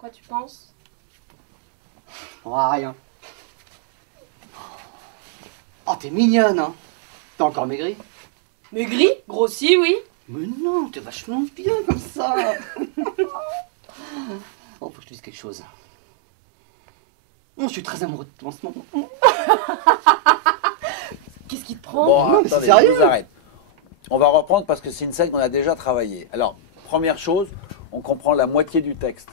Quoi tu penses? Oh, rien. Oh, t'es mignonne, hein. T'as encore maigri? Maigri? Grossi, oui. Mais non, t'es vachement bien comme ça. Oh, faut que je te dise quelque chose. Oh, je suis très amoureux de toi en ce moment. Qu'est-ce qui te prend? Bon, Non, mais c'est attendez, sérieux. je vous arrête. On va reprendre parce que c'est une scène qu'on a déjà travaillée. Alors, première chose, on comprend la moitié du texte.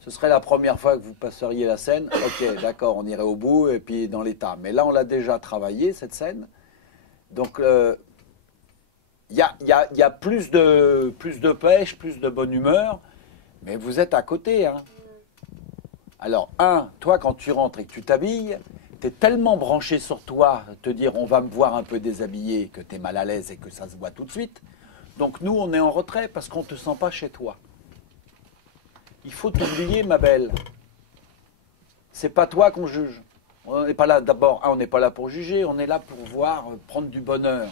Ce serait la première fois que vous passeriez la scène. Ok, d'accord, on irait au bout et puis dans l'état. Mais là, on l'a déjà travaillé, cette scène. Donc, il y a plus de pêche, plus de bonne humeur. Mais vous êtes à côté, hein. Alors, toi, quand tu rentres et que tu t'habilles, tu es tellement branché sur toi, te dire on va me voir un peu déshabillé, que tu es mal à l'aise et que ça se voit tout de suite. Donc nous, on est en retrait parce qu'on ne te sent pas chez toi. Il faut t'oublier, ma belle. C'est pas toi qu'on juge. On n'est pas là, d'abord, on n'est pas là pour juger, on est là pour voir, prendre du bonheur.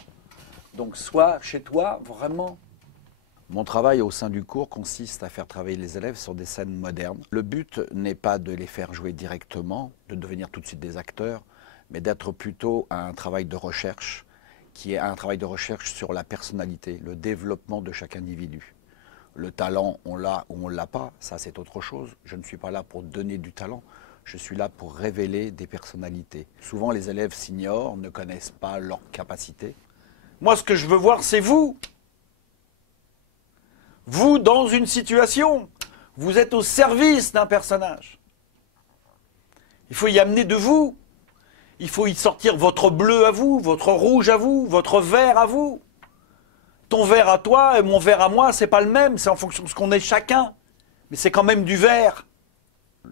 Donc sois chez toi, vraiment. Mon travail au sein du cours consiste à faire travailler les élèves sur des scènes modernes. Le but n'est pas de les faire jouer directement, de devenir tout de suite des acteurs, mais d'être plutôt à un travail de recherche, qui est un travail de recherche sur la personnalité, le développement de chaque individu. Le talent, on l'a ou on ne l'a pas, ça c'est autre chose. Je ne suis pas là pour donner du talent, je suis là pour révéler des personnalités. Souvent les élèves s'ignorent, ne connaissent pas leurs capacités. Moi ce que je veux voir c'est vous. Vous, dans une situation, vous êtes au service d'un personnage. Il faut y amener de vous. Il faut y sortir votre bleu à vous, votre rouge à vous, votre vert à vous. Ton vert à toi et mon vert à moi, c'est pas le même, c'est en fonction de ce qu'on est chacun. Mais c'est quand même du vert.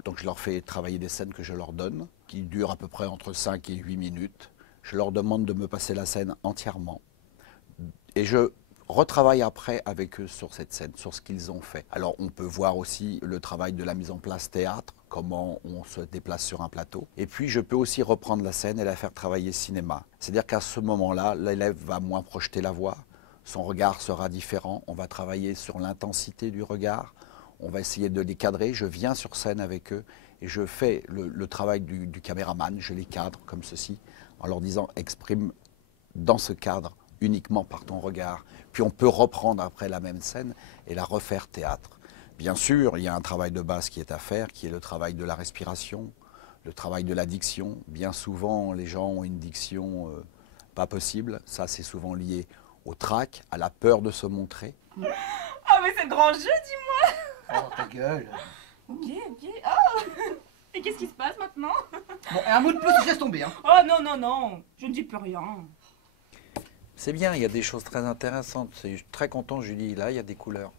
Donc je leur fais travailler des scènes que je leur donne, qui durent à peu près entre 5 et 8 minutes. Je leur demande de me passer la scène entièrement. Et je retravaille après avec eux sur cette scène, sur ce qu'ils ont fait. Alors on peut voir aussi le travail de la mise en place théâtre, comment on se déplace sur un plateau. Et puis je peux aussi reprendre la scène et la faire travailler cinéma. C'est-à-dire qu'à ce moment-là, l'élève va moins projeter la voix, son regard sera différent, on va travailler sur l'intensité du regard, on va essayer de les cadrer, je viens sur scène avec eux et je fais le travail du caméraman, je les cadre comme ceci, en leur disant exprime dans ce cadre uniquement par ton regard. Puis on peut reprendre après la même scène et la refaire théâtre. Bien sûr, il y a un travail de base qui est à faire, qui est le travail de la respiration, le travail de la diction. Bien souvent, les gens ont une diction pas possible. Ça, c'est souvent lié au trac, à la peur de se montrer. Ah mais c'est le grand jeu, dis-moi. Oh, ta gueule. Ok, ok. Oh. Et qu'est-ce qui se passe maintenant? Bon, et un mot de plus, je laisse tomber, hein. Oh non, non, non. Je ne dis plus rien. C'est bien, il y a des choses très intéressantes. Je suis très content, Julie. Là, il y a des couleurs.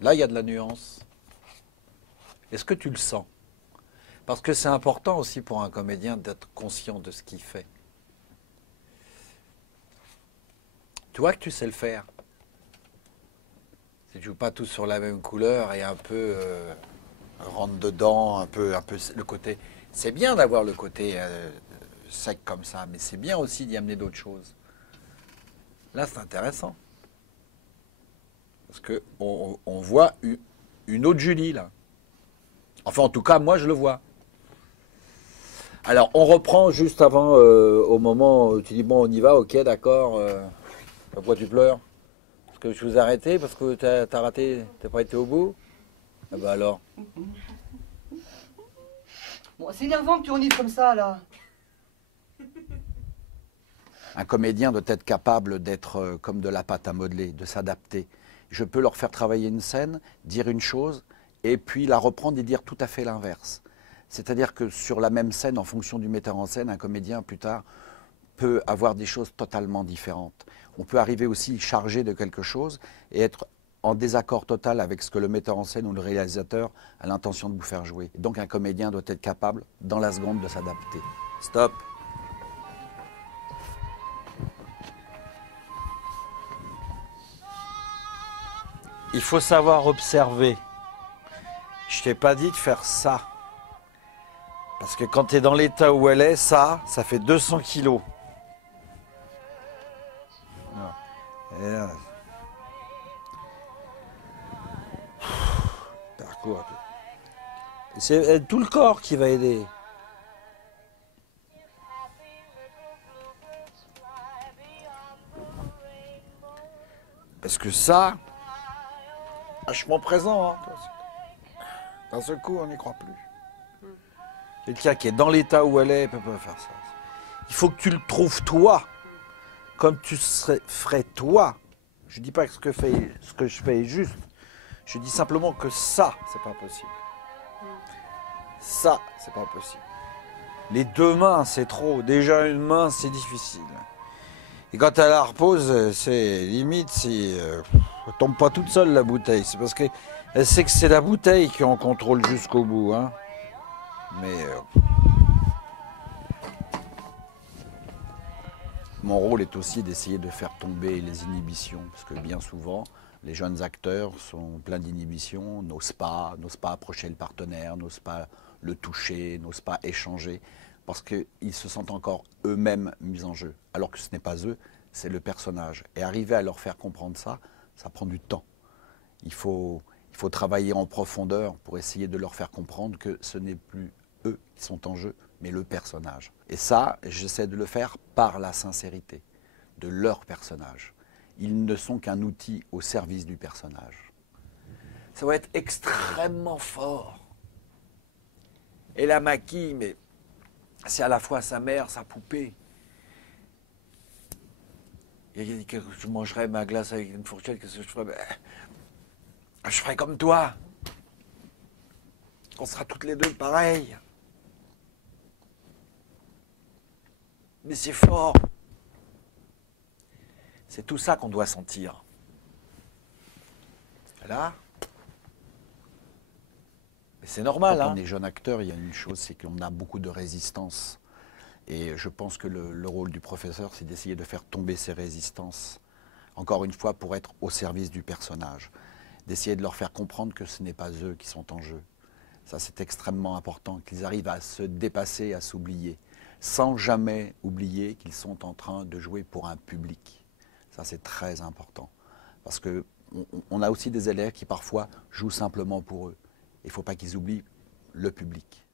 Là, il y a de la nuance. Est-ce que tu le sens? Parce que c'est important aussi pour un comédien d'être conscient de ce qu'il fait. Tu vois que tu sais le faire. Tu ne joues pas tous sur la même couleur et un peu rentre dedans, un peu le côté. C'est bien d'avoir le côté sec comme ça, mais c'est bien aussi d'y amener d'autres choses. Là, c'est intéressant. Parce qu'on voit une autre Julie, là. Enfin, en tout cas, moi, je le vois. Alors, on reprend juste avant, au moment où tu dis, bon, on y va, ok, d'accord. Pourquoi tu pleures? Parce que je vous ai arrêté? Parce que t'as raté? T'as pas été au bout? Ah bah alors. Bon, c'est énervant que tu renives comme ça, là. Un comédien doit être capable d'être comme de la pâte à modeler, de s'adapter. Je peux leur faire travailler une scène, dire une chose, et puis la reprendre et dire tout à fait l'inverse. C'est-à-dire que sur la même scène, en fonction du metteur en scène, un comédien, plus tard, peut avoir des choses totalement différentes. On peut arriver aussi chargé de quelque chose et être en désaccord total avec ce que le metteur en scène ou le réalisateur a l'intention de vous faire jouer. Donc un comédien doit être capable, dans la seconde, de s'adapter. Stop. Il faut savoir observer. Je t'ai pas dit de faire ça. Parce que quand tu es dans l'état où elle est, ça fait 200 kilos. Et là, parcours. C'est tout le corps qui va aider. Parce que ça, vachement présent. Hein. D'un seul coup, on n'y croit plus. Quelqu'un qui est dans l'état où elle est, ne peut pas faire ça. Il faut que tu le trouves toi, comme tu ferais toi. Je ne dis pas que ce que je fais est juste. Je dis simplement que ça, c'est pas possible. Ça, c'est pas possible. Les deux mains, c'est trop. Déjà, une main, c'est difficile. Et quand elle la repose, c'est limite si elle tombe pas toute seule la bouteille. C'est parce qu'elle sait que c'est la bouteille qui en contrôle jusqu'au bout. Hein. Mais mon rôle est aussi d'essayer de faire tomber les inhibitions. Parce que bien souvent, les jeunes acteurs sont pleins d'inhibitions, n'osent pas approcher le partenaire, n'osent pas le toucher, n'osent pas échanger. Parce qu'ils se sentent encore eux-mêmes mis en jeu. Alors que ce n'est pas eux, c'est le personnage. Et arriver à leur faire comprendre ça, ça prend du temps. Il faut travailler en profondeur pour essayer de leur faire comprendre que ce n'est plus eux qui sont en jeu, mais le personnage. Et ça, j'essaie de le faire par la sincérité de leur personnage. Ils ne sont qu'un outil au service du personnage. Ça va être extrêmement fort. Et la maquille, mais c'est à la fois sa mère, sa poupée. Il a dit que je mangerais ma glace avec une fourchette, qu'est-ce que je ferais? Je ferais comme toi. On sera toutes les deux pareilles. Mais c'est fort. C'est tout ça qu'on doit sentir. Là, c'est normal. Quand on est jeune acteur, il y a une chose, c'est qu'on a beaucoup de résistance. Et je pense que le rôle du professeur, c'est d'essayer de faire tomber ces résistances. Encore une fois, pour être au service du personnage. D'essayer de leur faire comprendre que ce n'est pas eux qui sont en jeu. Ça, c'est extrêmement important, qu'ils arrivent à se dépasser, à s'oublier, sans jamais oublier qu'ils sont en train de jouer pour un public. Ça, c'est très important. Parce qu'on a aussi des élèves qui, parfois, jouent simplement pour eux. Il ne faut pas qu'ils oublient le public.